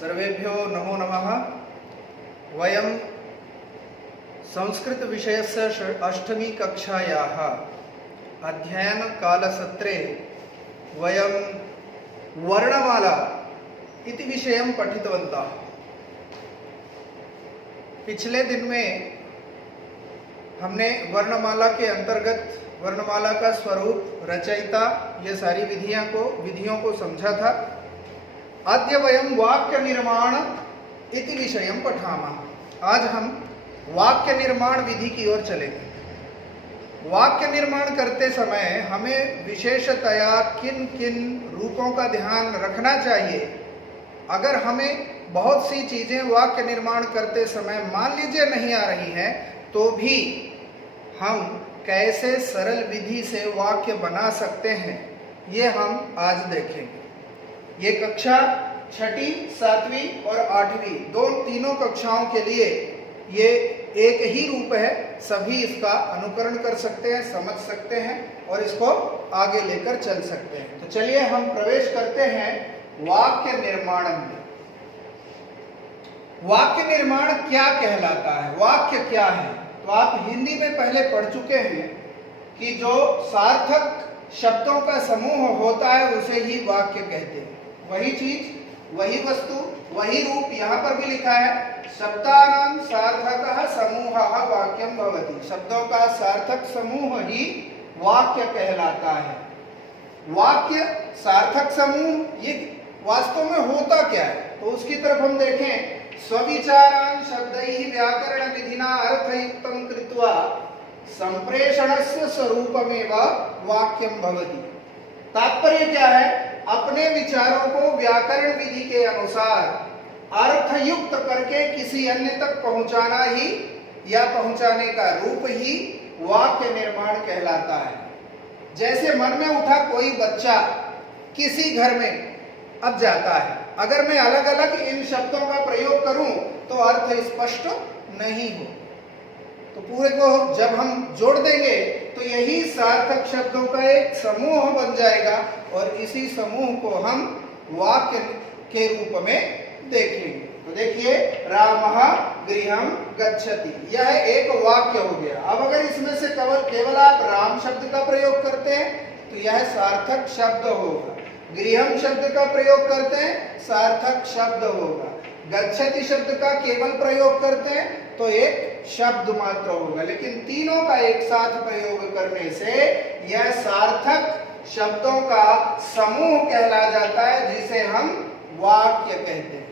सर्वेभ्यो नमो नमः। वयं संस्कृत विषयस्य अष्टमी कक्षायाः अध्ययनकालसत्रे वयं वर्णमाला इति विषयं पठितवन्तः। पिछले दिन में हमने वर्णमाला के अंतर्गत वर्णमाला का स्वरूप, रचयिता, ये सारी विधियों को समझा था। अद्य वयं वाक्य निर्माण इति विषयं पठामः। आज हम वाक्य निर्माण विधि की ओर चलेंगे। वाक्य निर्माण करते समय हमें विशेषतया किन किन रूपों का ध्यान रखना चाहिए। अगर हमें बहुत सी चीजें वाक्य निर्माण करते समय मान लीजिए नहीं आ रही हैं, तो भी हम कैसे सरल विधि से वाक्य बना सकते हैं, ये हम आज देखेंगे। ये कक्षा छठी, सातवीं और आठवीं तीनों कक्षाओं के लिए ये एक ही रूप है। सभी इसका अनुकरण कर सकते हैं, समझ सकते हैं और इसको आगे लेकर चल सकते हैं। तो चलिए हम प्रवेश करते हैं वाक्य निर्माण में। वाक्य निर्माण क्या कहलाता है, वाक्य क्या है? तो आप हिंदी में पहले पढ़ चुके हैं कि जो सार्थक शब्दों का समूह होता है उसे ही वाक्य कहते हैं। वही चीज, वही वस्तु, वही रूप यहाँ पर भी लिखा है, शब्दानां सार्थकः समूहः वाक्यं भवति। शब्दों का सार्थक समूह ही वाक्य कहलाता है। वाक्य सार्थक समूह ये वास्तव में होता क्या है, तो उसकी तरफ हम देखें। स्वविचारान् शब्दैः व्याकरण विधिना अर्थयुक्तं कृत्वा संप्रेषणस्य स्वरूपमेव वाक्यं भवति। तात्पर्य क्या है? अपने विचारों को व्याकरण विधि के अनुसार अर्थयुक्त करके किसी अन्य तक पहुंचाना ही या पहुंचाने का रूप ही वाक्य निर्माण कहलाता है। जैसे मन में उठा कोई बच्चा किसी घर में अब जाता है, अगर मैं अलग अलग इन शब्दों का प्रयोग करूं तो अर्थ स्पष्ट नहीं हो, तो पूरे को जब हम जोड़ देंगे तो यही सार्थक शब्दों का एक समूह बन जाएगा और इसी समूह को हम वाक्य के रूप में देखेंगे। तो देखिए, रामः गृहं गच्छति, यह एक वाक्य हो गया। अब अगर इसमें से केवल आप राम शब्द का प्रयोग करते हैं तो यह सार्थक शब्द होगा। गृहं शब्द का प्रयोग करते हैं, सार्थक शब्द होगा। गच्छति शब्द का केवल प्रयोग करते हैं तो एक शब्द मात्र होगा। लेकिन तीनों का एक साथ प्रयोग करने से यह सार्थक शब्दों का समूह कहला जाता है, जिसे हम वाक्य कहते हैं।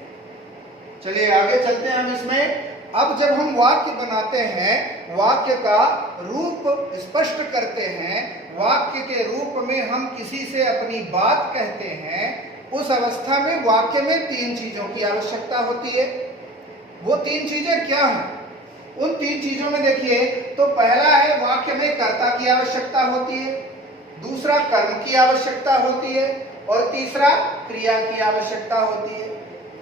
चलिए आगे चलते हैं हम इसमें। अब जब हम वाक्य बनाते हैं, वाक्य का रूप स्पष्ट करते हैं, वाक्य के रूप में हम किसी से अपनी बात कहते हैं, उस अवस्था में वाक्य में तीन चीजों की आवश्यकता होती है। वो तीन चीजें क्या हैं? उन तीन चीजों में देखिए, तो पहला है वाक्य में कर्ता की आवश्यकता होती है, दूसरा कर्म की आवश्यकता होती है और तीसरा क्रिया की आवश्यकता होती है।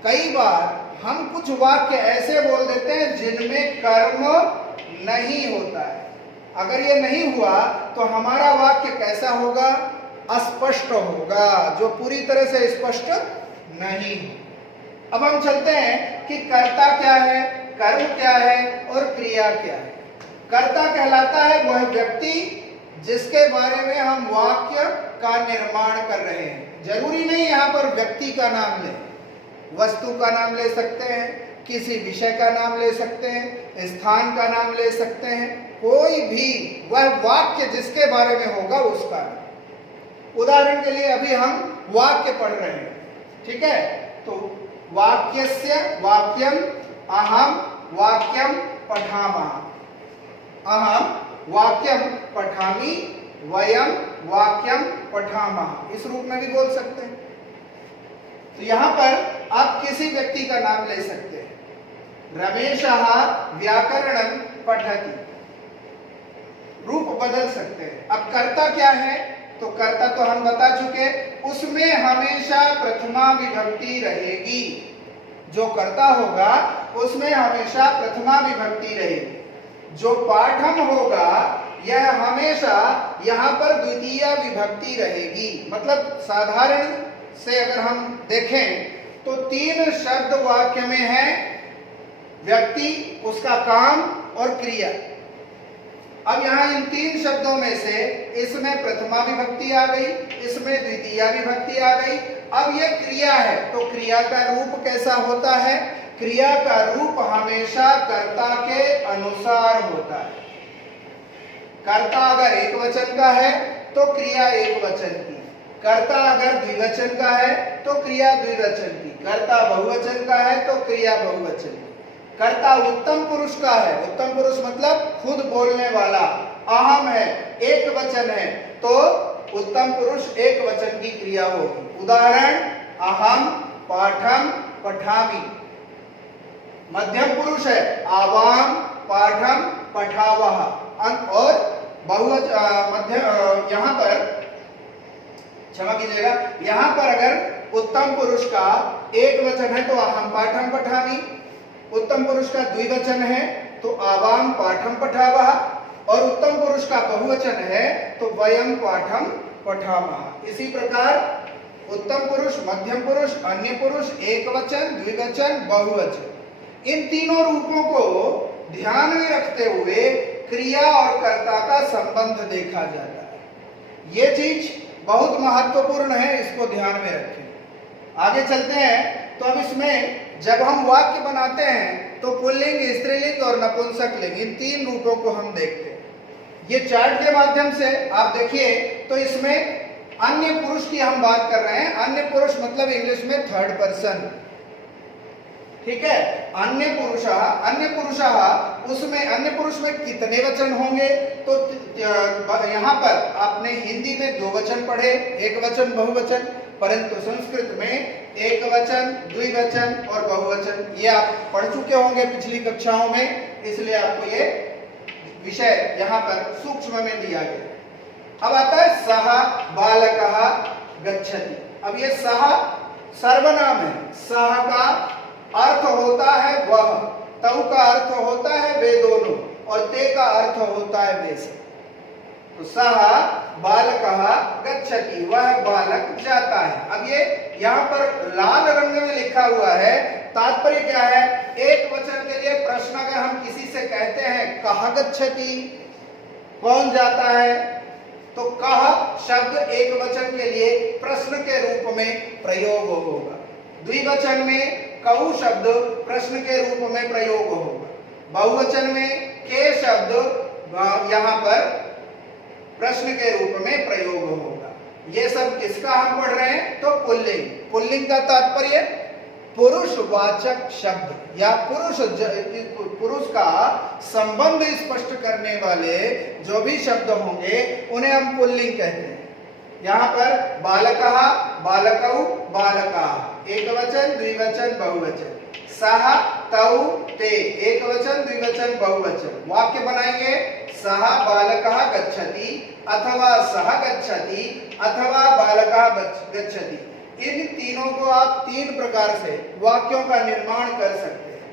कई बार हम कुछ वाक्य ऐसे बोल देते हैं जिनमें कर्म नहीं होता है। अगर ये नहीं हुआ तो हमारा वाक्य कैसा होगा? अस्पष्ट होगा, जो पूरी तरह से स्पष्ट नहीं हो। अब हम चलते हैं कि कर्ता क्या है, कर्म क्या है और क्रिया क्या है। कर्ता कहलाता है वह व्यक्ति जिसके बारे में हम वाक्य का निर्माण कर रहे हैं। जरूरी नहीं यहाँ पर व्यक्ति का नाम ले, वस्तु का नाम ले सकते हैं, किसी विषय का नाम ले सकते हैं, स्थान का नाम ले सकते हैं, कोई भी वह वाक्य जिसके बारे में होगा उसका। उदाहरण के लिए अभी हम वाक्य पढ़ रहे हैं, ठीक है? तो वाक्यस्य वाक्यम अहम वाक्यम पठामः, अहम वाक्यम पठामि, वयम वाक्यम पठामः, इस रूप में भी बोल सकते हैं। तो यहाँ पर आप किसी व्यक्ति का नाम ले सकते हैं। रमेशः व्याकरणं पठति, रूप बदल सकते हैं। अब कर्ता क्या है? तो कर्ता तो हम बता चुके, उसमें हमेशा प्रथमा विभक्ति रहेगी। जो कर्ता होगा उसमें हमेशा प्रथमा विभक्ति रहेगी। जो पाठम होगा यह हमेशा यहाँ पर द्वितीय विभक्ति रहेगी। मतलब साधारण से अगर हम देखें तो 3 शब्द वाक्य में है, व्यक्ति, उसका काम और क्रिया। अब यहाँ इन 3 शब्दों में से इसमें प्रथमा विभक्ति आ गई, इसमें द्वितीया विभक्ति आ गई। अब ये क्रिया है, तो क्रिया का रूप कैसा होता है? क्रिया का रूप हमेशा कर्ता के अनुसार होता है। कर्ता अगर एक वचन का है तो क्रिया एक वचन की, कर्ता अगर द्विवचन का है तो क्रिया द्विवचन की, कर्ता बहुवचन का है तो क्रिया बहुवचन की। कर्ता उत्तम पुरुष का है, उत्तम पुरुष मतलब खुद बोलने वाला, अहम है, एक वचन है, तो उत्तम पुरुष एक वचन की क्रिया होगी। उदाहरण, अहम पाठम पठामि। मध्यम पुरुष है, आवाम पाठम पठावः। और बहुवचन यहाँ पर क्षमा कीजिएगा, यहाँ पर अगर उत्तम पुरुष का एक वचन है तो अहम पाठम पठामि, उत्तम पुरुष का द्विवचन है तो आवाम पाठम पठावः, और उत्तम पुरुष का बहुवचन है तो वयम पाठम पठामः। इसी प्रकार उत्तम पुरुष, मध्यम पुरुष, अन्य पुरुष, एक वचन, द्विवचन, बहुवचन, इन तीनों रूपों को ध्यान में रखते हुए क्रिया और कर्ता का संबंध देखा जाता है। ये चीज बहुत महत्वपूर्ण है, इसको ध्यान में रखें। आगे चलते हैं। तो अब इसमें जब हम वाक्य बनाते हैं तो पुल्लिंग, स्त्रीलिंग और नपुंसकलिंग, इन 3 रूपों को हम देखते हैं। ये चार्ट के माध्यम से आप देखिए तो इसमें अन्य पुरुष की हम बात कर रहे हैं। अन्य पुरुष मतलब इंग्लिश में थर्ड पर्सन, ठीक है। अन्य पुरुषः, उसमें अन्य पुरुष में कितने वचन होंगे? तो यहाँ पर आपने हिंदी में 2 वचन पढ़े, एक वचन बहुवचन, परंतु संस्कृत में एक वचन, द्विवचन और बहुवचन, ये आप पढ़ चुके होंगे पिछली कक्षाओं में, इसलिए आपको ये विषय यहाँ पर सूक्ष्म में दिया गया। अब आता है सः बालकः गच्छति। अब ये सः सर्वनाम है, सः का अर्थ होता है वह, तऊ का अर्थ होता है वे दोनों, और ते का अर्थ होता है वे सब। तो सः बालकः गच्छति, वह बालक जाता है। अब ये यहाँ पर लाल रंग में लिखा हुआ है, तात्पर्य क्या है? एक वचन के लिए प्रश्न अगर हम किसी से कहते हैं कहाँ गच्छति, कौन जाता है, तो कः शब्द एक वचन के लिए प्रश्न के रूप में प्रयोग होगा। द्विवचन में कऊ शब्द प्रश्न के रूप में प्रयोग होगा। बहुवचन में के शब्द यहाँ पर प्रश्न के रूप में प्रयोग होगा। ये सब किसका हम पढ़ रहे हैं? तो पुल्लिंग। पुल्लिंग का तात्पर्य पुरुषवाचक शब्द या पुरुष का संबंध स्पष्ट करने वाले जो भी शब्द होंगे उन्हें हम पुल्लिंग कहते हैं। यहाँ पर बालकः, बालकौ, बालकाः, एक वचन, द्विवचन, बहुवचन। सः, तौ, ते, एक वचन, द्विवचन, बहुवचन। वाक्य बनाएंगे, सः बालकः गच्छति, अथवा सः गच्छति, अथवा बालकः गच्छति। इन तीनों को आप 3 प्रकार से वाक्यों का निर्माण कर सकते हैं।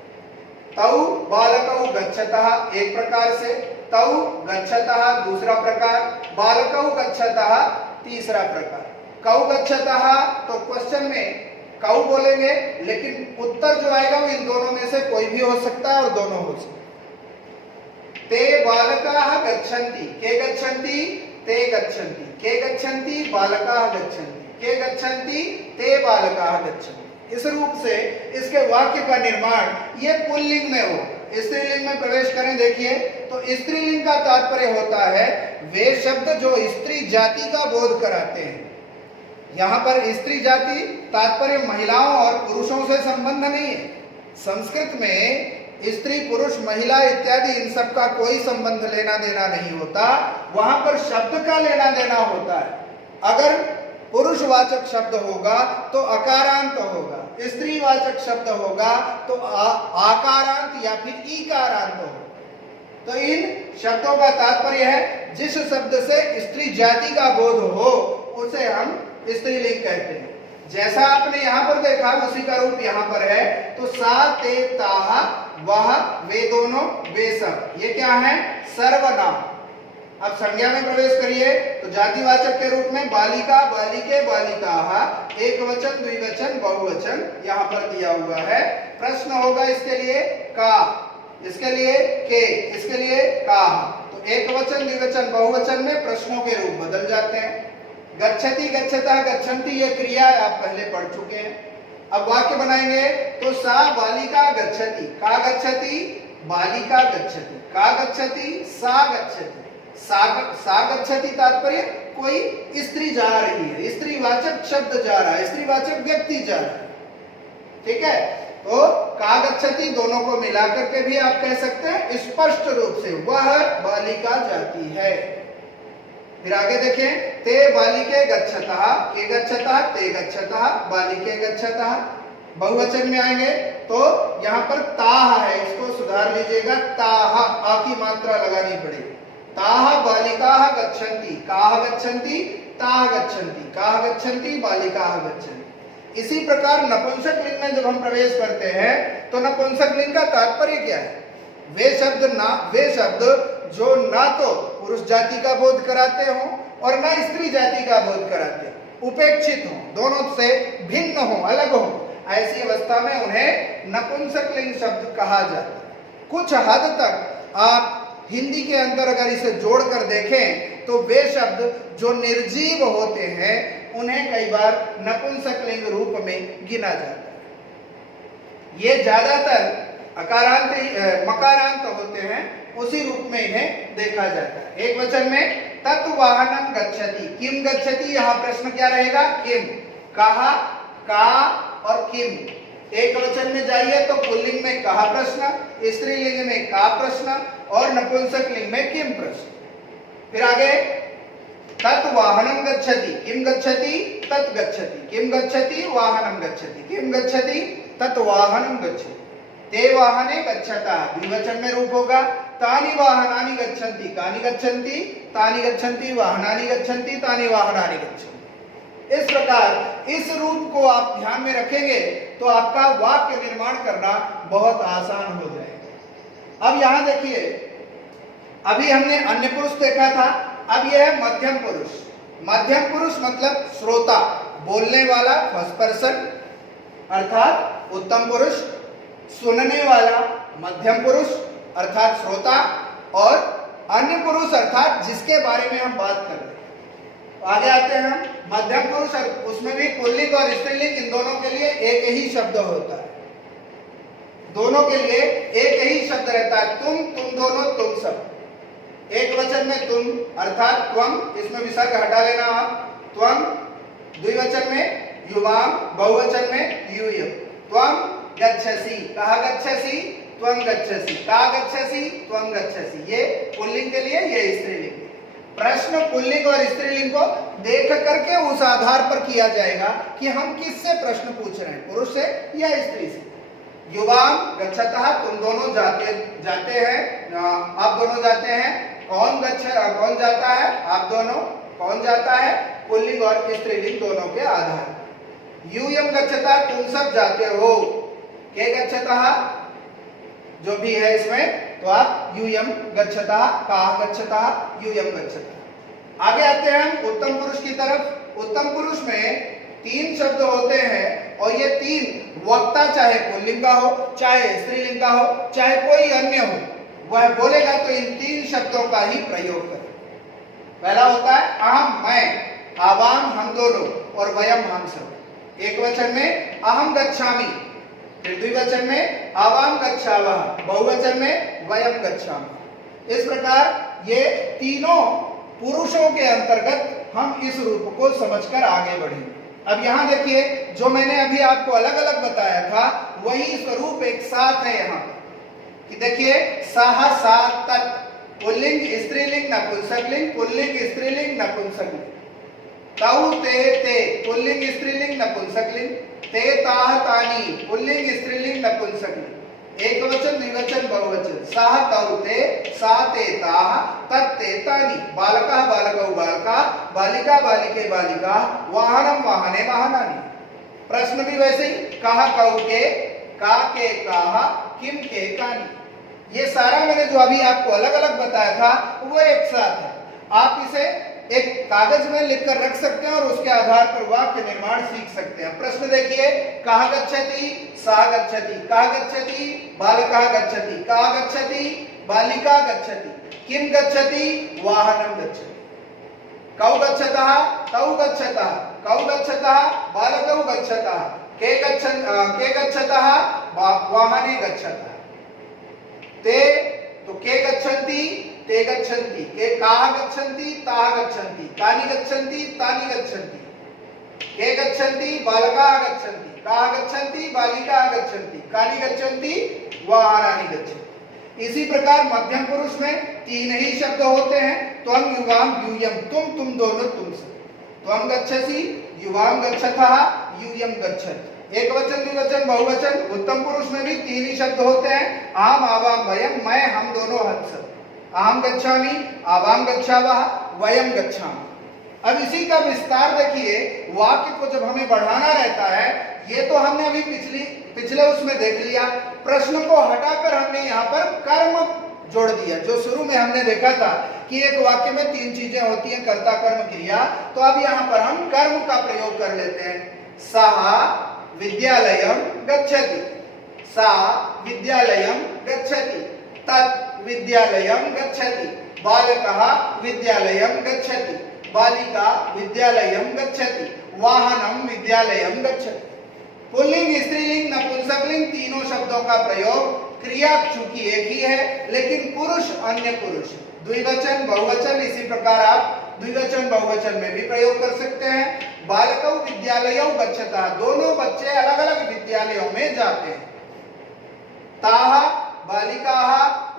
तौ बालकौ गच्छतः एक प्रकार से, तौ गच्छतः दूसरा प्रकार, बालकौ गच्छतः तीसरा प्रकार। कौ गच्छतः तो क्वेश्चन में कौ बोलेंगे, लेकिन उत्तर जो आएगा वो इन दोनों में से कोई भी हो सकता है और दोनों हो सकते हैं। ते बालकाः गच्छन्ति, के गच्छन्ति, ते गच्छन्ति, के गच्छन्ति, बालकाः गच्छन्ति, के गच्छन्ति, ते बालकाः गच्छन्ति। इस रूप से इसके वाक्य का निर्माण ये पुल्लिंग में हो। स्त्रीलिंग में प्रवेश करें, देखिए तो स्त्रीलिंग का तात्पर्य होता है वे शब्द जो स्त्री जाति का बोध कराते हैं। यहाँ पर स्त्री जाति तात्पर्य महिलाओं और पुरुषों से संबंध नहीं है। संस्कृत में स्त्री, पुरुष, महिला इत्यादि इन सब का कोई संबंध लेना देना नहीं होता, वहां पर शब्द का लेना देना होता है। अगर पुरुषवाचक शब्द होगा तो अकारांत होगा, स्त्रीवाचक शब्द होगा तो आकारांत या फिर ईकारांत होगा। तो इन शब्दों का तात्पर्य है जिस शब्द से स्त्री जाति का बोध हो उसे हम स्त्रीलिंग कहते हैं। जैसा आपने यहाँ पर देखा उसी का रूप यहाँ पर है। तो सा, ते, ताः, वह, वे दोनों, वे सब, ये क्या है? सर्वनाम। अब संज्ञा में प्रवेश करिए तो जातिवाचक के रूप में बालिका, बालिके, बालिकाः, एक वचन, द्विवचन, बहुवचन यहाँ पर दिया हुआ है। प्रश्न होगा इसके लिए का, इसके लिए के, इसके लिए काः। तो एक वचन, द्विवचन, बहुवचन में प्रश्नों के रूप बदल जाते हैं। गच्छति, गच्छतः, गच्छन्ति ये क्रिया आप पहले पढ़ चुके हैं। अब वाक्य बनाएंगे तो सा बालिका गच्छति, का गच्छति, बालिका गच्छति, का गच्छति, सा गच्छति। सा गच्छति तात्पर्य कोई स्त्री जा रही है, स्त्रीवाचक शब्द जा रहा है, स्त्रीवाचक व्यक्ति जा रहा है, ठीक है। तो का गच्छति दोनों को मिलाकर के भी आप कह सकते हैं स्पष्ट रूप से वह बालिका जाती है। फिर आगे देखें, ते बालिके गच्छतः, के गच्छतः, ते गच्छतः, बालिके गच्छतः। बहुवचन में आएंगे तो यहाँ पर ताह है, इसको सुधार लीजिएगा, ताह, आ की मात्रा लगानी पड़ेगी। ताह बालिकाः गच्छन्ति, काः गच्छन्ति, ताः गच्छन्ति, काः गच्छन्ति, बालिकाः गच्छन्ति। इसी प्रकार नपुंसक लिंग में जब हम प्रवेश करते हैं तो नपुंसक लिंग का तात्पर्य क्या है? वे शब्द जो ना तो पुरुष जाति का बोध कराते हो और ना स्त्री जाति का बोध कराते हो, उपेक्षित हो, दोनों से भिन्न हो, अलग हो, ऐसी अवस्था में उन्हें नपुंसक लिंग शब्द कहा जाता है। कुछ हद तक आप हिंदी के अंदर अगर इसे जोड़कर देखें तो वे शब्द जो निर्जीव होते हैं उन्हें कई बार नपुंसक लिंग रूप में गिना जाता है। ये ज्यादातर अकारांत मकारांत होते हैं, उसी रूप में इन्हें देखा जाता है। एक वचन में तत्वाहनम गच्छति, किम गच्छति, यहाँ प्रश्न क्या रहेगा? किम, कहा, का और किम। एक वचन में जाइए तो पुल्लिंग में कहा प्रश्न, स्त्रीलिंग में का प्रश्न और नपुंसक लिंग में किम प्रश्न। फिर आगे तत् वाहनम गच्छति, किम गच्छति, तत् गच्छति, किम गच्छति, वाहनम गच्छति, किम गच्छति, तत् वाहनम गच्छति। ते वाहने गच्छतः, द्विवचन में रूप होगा। तानि वाहनानि गच्छन्ति, कानि गच्छन्ति, तानि गच्छन्ति, वाहनानि गच्छन्ति, तानि वाहनानि गच्छन्ति। इस प्रकार इस रूप को आप ध्यान में रखेंगे तो आपका वाक्य निर्माण करना बहुत आसान हो जाएगा। अब यहां देखिए, अभी हमने अन्य पुरुष देखा था, अब यह है मध्यम पुरुष। मध्यम पुरुष मतलब श्रोता, बोलने वाला फर्स्ट पर्सन अर्थात उत्तम पुरुष, सुनने वाला मध्यम पुरुष अर्थात श्रोता, और अन्य पुरुष अर्थात जिसके बारे में हम बात कर रहे हैं। आगे आते हैं हम मध्यम पुरुष, उसमें भी पुल्लिंग और स्त्रीलिंग इन दोनों के लिए एक ही शब्द होता है, दोनों के लिए एक ही शब्द रहता है। तुम दोनों, तुम सब। एक वचन में तुम अर्थात त्वम, इसमें विसर्ग हटा लेना आप, त्वम। द्विवचन में युवाम, बहुवचन में यूयम। त्वम गच्छसि, कहा गच्छसि, त्वम गच्छसि, का गच्छसि, त्वम गच्छसि। ये पुल्लिंग के लिए, ये स्त्रीलिंग। प्रश्न पुल्लिंग और स्त्रीलिंग को देख करके उस आधार पर किया जाएगा कि हम किससे प्रश्न पूछ रहे हैं, पुरुष से या स्त्री से। युवाम गच्छतः, तुम दोनों जाते हैं, आप दोनों जाते हैं। कौन जाता है? आप दोनों। कौन जाता है? पुल्लिंग और स्त्रीलिंग दोनों के आधार। यूयम गच्छतः, तुम सब जाते हो। के गच्छतः, जो भी है इसमें, तो आप यूयम गच्छतः, काः गच्छतः, यूयम गच्छतः। आगे आते हैं हम उत्तम पुरुष की तरफ। उत्तम पुरुष में 3 शब्द होते हैं और ये 3 वक्ता चाहे पुल्लिंग का हो, चाहे स्त्रीलिंग का हो, चाहे कोई अन्य हो, वह बोलेगा तो इन 3 शब्दों का ही प्रयोग करें। पहला होता है अहम, मैं, आवाम, हम दोनों, और वयम, हम सब। एक वचन में अहम गच्छामि, फिर द्विवचन में आवाम गच्छावः, बहुवचन में वयम गच्छामः। इस प्रकार ये तीनों पुरुषों के अंतर्गत हम इस रूप को समझकर आगे बढ़ेंगे। अब यहाँ देखिए, जो मैंने अभी आपको अलग अलग बताया था वही स्वरूप एक साथ है यहाँ कि देखिए, साह, सा, तत्, पुल्लिंग स्त्रीलिंग नपुंसकलिंग, पुल्लिंग स्त्रीलिंग नपुंसकलिंग। तौ, ते, पुल्लिंग स्त्रीलिंग नपुंसकलिंग। ते, ताह, तानी, पुल्लिंग स्त्रीलिंग नपुंसकलिंग। एक वचन, द्विवचन, बहुवचन। साह, तौ, ते, सा, ते, ताह, तत्, ते, तानी। बालकः, बालकौ, बालकाः, बालिका, बालिके, बालिकाः, वाहनम, वाहने, वाहनानि। प्रश्न भी वैसे ही, कहा, कौ, के, का, के, काः, किम, के, कानि। ये सारा मैंने जो अभी आपको अलग अलग बताया था वो एक साथ है। आप इसे एक कागज में लिखकर रख सकते हैं और उसके आधार पर वाक्य निर्माण सीख सकते हैं। प्रश्न देखिए, कहाँ गच्छति, सः गच्छति, कहाँ गच्छति, बालकः गच्छति, कहाँ गच्छति, बालिका गच्छति, किम गच्छति, वाहनम गच्छति, कौ गच्छतः, तौ गच्छतः, कौ गच्छतः, बालकौ गच्छतः, के गच्छतः, वाहने गच्छतः, ते तो के गच्छन्ति, ते गच्छन्ति, के काः गच्छन्ति, ताः गच्छन्ति, कानि गच्छन्ति, तानि गच्छन्ति, के गच्छन्ति, बालकाः गच्छन्ति, काः गच्छन्ति, बालिकाः गच्छन्ति, कानि गच्छन्ति, वाहनानि गच्छन्ति। इसी प्रकार मध्यम पुरुष में 3 ही शब्द होते हैं, त्वं, युवाम, यूयम, तुम दोनों, तुमसे। त्वं गच्छसि, युवाम गच्छतः, यूयम गच्छति। एक वचन, द्विवचन, बहुवचन। उत्तम पुरुष में भी 3 ही शब्द होते हैं, अहम, आवाम, वयम, मैं, हम दोनों, हम सब। अहम गच्छामि, आवाम गच्छावः, वयम गच्छामः। अब इसी का विस्तार देखिए, वाक्य को जब हमें बढ़ाना रहता है, ये तो हमने अभी पिछले उसमें देख लिया, प्रश्न को हटाकर हमने यहाँ पर कर्म जोड़ दिया। जो शुरू में हमने देखा था कि एक वाक्य में 3 चीजें होती हैं, कर्ता, कर्म, क्रिया, तो अब यहाँ पर हम कर्म का प्रयोग कर लेते हैं। सः विद्यालयं गच्छति, सा विद्यालयं गच्छति, तत् विद्यालयं गच्छति, बालकः विद्यालयं गच्छति, बालिका विद्यालयं गच्छति, वाहनम विद्यालयं गच्छति। पुल्लिंग, स्त्रीलिंग, नपुंसकलिंग तीनों शब्दों का प्रयोग, क्रिया चूंकि एक ही है लेकिन पुरुष अन्य पुरुष। द्विवचन, बहुवचन, इसी प्रकार आप द्विवचन बहुवचन में भी प्रयोग कर सकते हैं। बालकौ विद्यालयौ गच्छतः, दोनों बच्चे अलग अलग विद्यालयों में जाते हैं। ताः बालिकाः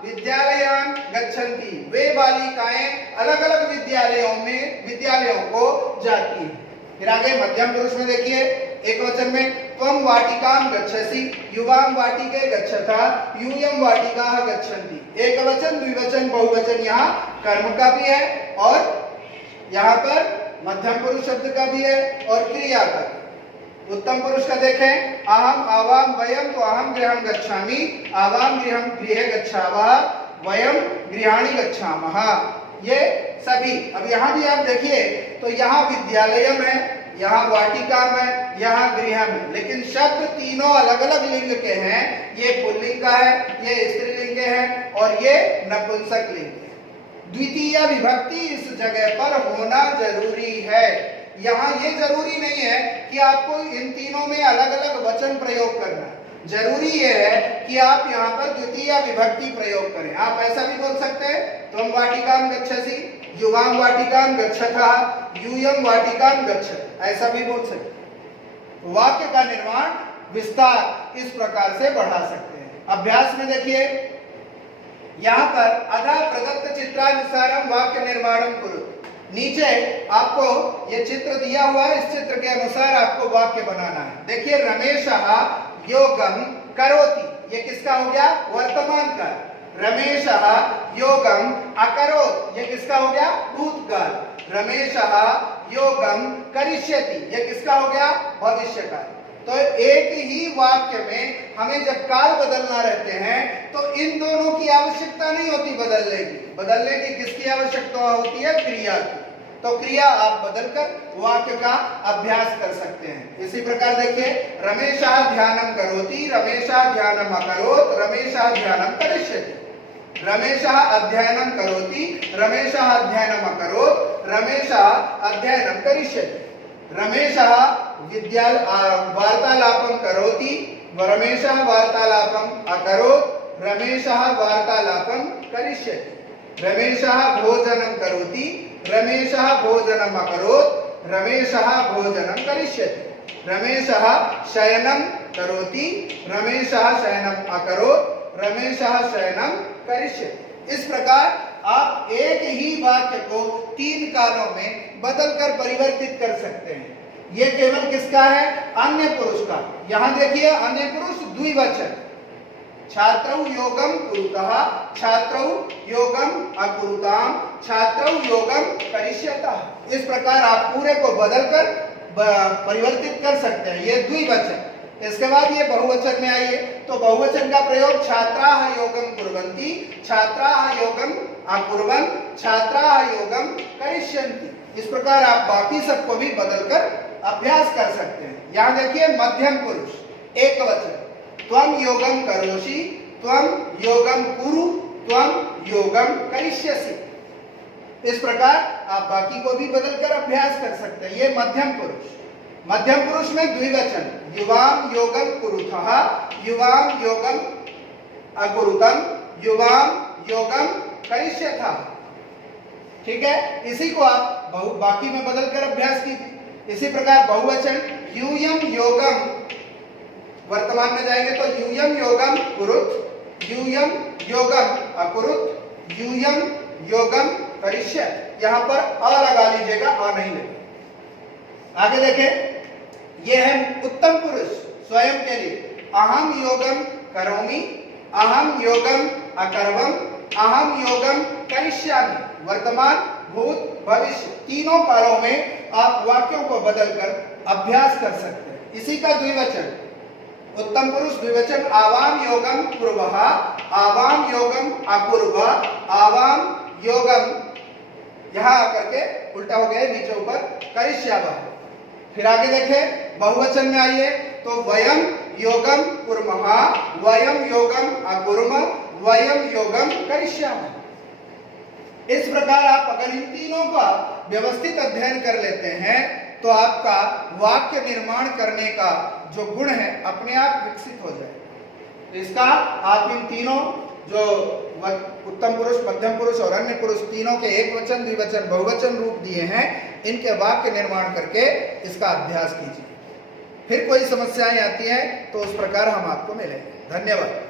विद्यालयान् गच्छन्ति, वे बालिकाएं अलग अलग विद्यालयों को जाती हैं। फिर आगे मध्यम पुरुष में देखिए, एक वचन में त्वं वाटिकां गच्छसि, युवां वाटिके गच्छतः, यूयं वाटिकाः गच्छन्ति। एक वचन, द्विवचन, बहुवचन, यहाँ कर्म का भी है और यहाँ पर मध्यम पुरुष शब्द का भी है और क्रिया का। उत्तम पुरुष का देखें, अहम, आवाम, वयम, तो अहम गृहं गच्छामि, आवाम गृहं गृहे गच्छावः, वयम गृहाणि गच्छामः। ये सभी। अब यहाँ भी आप देखिए तो यहाँ विद्यालयम है, यहाँ वाटिकाम है, यहाँ गृहम है, लेकिन शब्द तीनों अलग अलग लिंग के हैं। ये पुल्लिंग का है, ये स्त्रीलिंग के हैं और ये नपुंसक लिंग है। द्वितीय विभक्ति इस जगह पर होना जरूरी है। यहाँ ये जरूरी नहीं है कि आपको इन तीनों में अलग अलग वचन प्रयोग करना है। जरूरी ये है कि आप यहाँ पर द्वितीय विभक्ति प्रयोग करें। आप ऐसा भी बोल सकते हैं, त्वं वाटिकां गच्छसि, युवां वाटिकां गच्छतः, यूयं वाटिकां गच्छति, ऐसा भी बोल सकते हैं। वाक्य का निर्माण, विस्तार इस प्रकार से बढ़ा सकते हैं। अभ्यास में देखिए, यहाँ पर अधा प्रदत्त चित्रानुसारम वाक्य निर्माणम कुरु। नीचे आपको ये चित्र दिया हुआ है, इस चित्र के अनुसार आपको वाक्य बनाना है। देखिए, रमेशः योगम करोति, ये किसका हो गया? वर्तमान काल। रमेशः योगम अकरोत्, ये किसका हो गया? भूतकाल। रमेशः योगम करिष्यति, ये किसका हो गया? भविष्यकाल। तो एक ही वाक्य में हमें जब काल बदलना रहते हैं तो इन दोनों की आवश्यकता नहीं होती बदलने की। बदलने की किसकी आवश्यकता होती है? क्रिया की। तो क्रिया आप बदलकर वाक्य का अभ्यास कर सकते हैं। इसी प्रकार देखिए, रमेशः ध्यानं करोति, रमेशः ध्यानम् अकरोत्, रमेशः ध्यानं करिष्यति। रमेशः अध्ययनं करोति, रमेशः अध्ययनम् अकरोत्, रमेशः अध्ययनं करिष्यति। रमेशः वार्तालापं करोति, रमेशः वार्तालापम् अकरोत्, रमेशः वार्तालापं करिष्यति। रमेशः भोजनं करोति, रमेशः भोजनम् अकरोत्, रमेशः भोजनं करिष्यति। रमेशः शयनं करोति, रमेशः शयनम् अकरोत्, रमेशः शयनं करिष्यति। इस प्रकार आप एक ही वाक्य को 3 कालों में बदलकर परिवर्तित कर सकते हैं। ये केवल किसका है? अन्य पुरुष का। यहाँ देखिए, अन्य पुरुष द्विवचन, छात्रौ योगम कुरुतः, छात्रौ योगम अकुरुताम, छात्रौ योगम करिष्यतः। इस प्रकार आप पूरे को बदलकर परिवर्तित कर सकते हैं। ये द्विवचन। इसके बाद ये बहुवचन में आइए, तो बहुवचन का प्रयोग छात्राः योगम कुर्वन्ति, छात्राः योगम अकुर्वन्, छात्राः योगम करिष्यन्ति। इस प्रकार आप बाकी सबको भी बदलकर अभ्यास कर सकते हैं। यहाँ देखिए मध्यम पुरुष एक वचन, त्वं योगम करोषि, त्वं योगम कुरु, त्वं योगम करिष्यसि। इस प्रकार आप बाकी को भी बदलकर अभ्यास कर सकते हैं। ये मध्यम पुरुष। मध्यम पुरुष में द्विवचन, युवाम योगम कुरुथः, युवाम योगम अकुरुतम, युवाम योगम करिष्यथः। ठीक है, इसी को आप बाकी में बदलकर अभ्यास कीजिए। इसी प्रकार बहुवचन यूयम योगम, वर्तमान में जाएंगे तो यूयम योगम कुरुत, यूयम योगम अकुरुत, यूयम योगम करिष्यत्। यहां पर अ लगा लीजिएगा, आ नहीं लगेगा। आगे देखें, यह है उत्तम पुरुष स्वयं के लिए, अहम योगम करोमि, अहम योगम अकर्वम, अहम योगम करिष्यामि। वर्तमान भूत भविष्य तीनों कालों में आप वाक्यों को बदलकर अभ्यास कर सकते हैं। इसी का द्विवचन, उत्तम पुरुष द्विवचन आवाम योगम कुर्वः, आवाम योगम अकुर्वः, आवाम योगम, यहां आकर के उल्टा हो गया नीचे ऊपर, करिष्यामः। फिर आगे देखें बहुवचन में आइए, तो वयम योगम कुर्मः, वयम योगम अकुर्मः, वयम योगम करिष्यामः। इस प्रकार आप अगर इन तीनों का व्यवस्थित अध्ययन कर लेते हैं तो आपका वाक्य निर्माण करने का जो गुण है अपने आप विकसित हो जाएगा। इसका आप इन तीनों जो उत्तम पुरुष, मध्यम पुरुष और अन्य पुरुष तीनों के एक वचन, द्विवचन, बहुवचन रूप दिए हैं, इनके वाक्य निर्माण करके इसका अभ्यास कीजिए। फिर कोई समस्याएं आती हैं तो उस प्रकार हम आपको मिलेंगे। धन्यवाद।